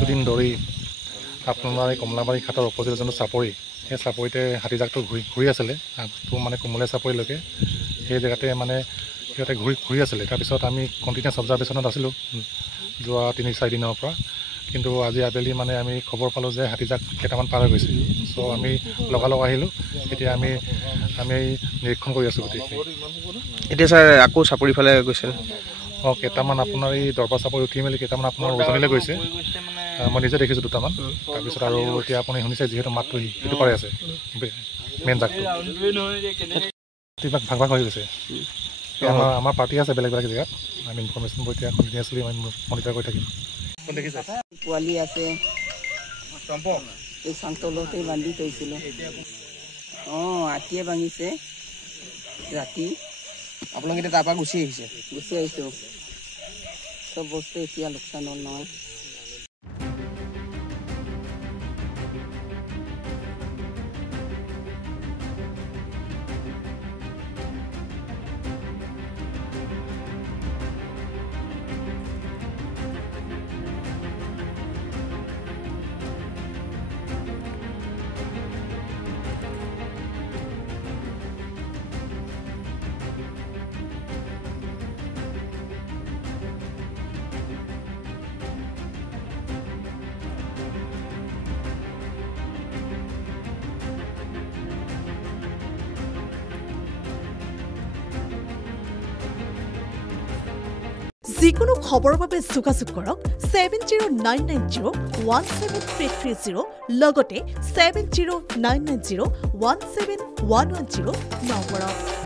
কিছুদিন ধৰি আপোনাৰ এই কমলাবাৰী ঘাটৰ অপজিট যোনটো চাপৰি সেই চাপৰিতে হাতীজাকটো ঘূৰি আছিলে তো মানে কোমলীয়া চাপৰিলৈকে সেই জেগাতে মানে সিহঁতে ঘূৰি আছিলে তাৰপিছত আমি কণ্টিনিউছ অবজাৰ্ভেশ্যনত আছিলোঁ যোৱা 3-4 দিনৰ পৰা কিন্তু আজি আবেলি মানে আমি খবৰ পালোঁ যে হাতীজাক কেইটামান পাৰ হৈ গৈছে চ' আমি লগালগ আহিলোঁ এতিয়া আমি নিৰীক্ষণ কৰি আছোঁ গোটেইখিনি এতিয়া ছাৰ আকৌ চাপৰি ফালে গৈছে কেইটামান আপোনাৰ এই দৰবা চাপৰি উঠি মেলি কেইটামান আপোনাৰ উজনিলৈ গৈছে মই নিজে দেখিছোঁ দুটামান তাৰপিছত আৰু এতিয়া আপুনি শুনিছে যিহেতু মাতটো সিটো পাৰে আছে মেইন জাকটো ভাগ হৈ গৈছে আমাৰ পাৰ্টি আছে বেলেগ জেগাত আমি ইনফৰ্মেশ্যনবোৰ এতিয়া কণ্টিনিউছলি আমি মনিটৰ কৰি থাকিম পোৱালি আছে এই চাংতলতে বান্ধি থৈছিলোঁ আটিয়ে ভাঙিছে ৰাতি আপোনালোকে এতিয়া তাৰপৰা গুচি আহিছোঁ চব বস্তু এতিয়া লোকচান হ'ল নহয় যিকোনো খবৰৰ বাবে যোগাযোগ কৰক 7099017330 লগতে 7099017110 নম্বৰত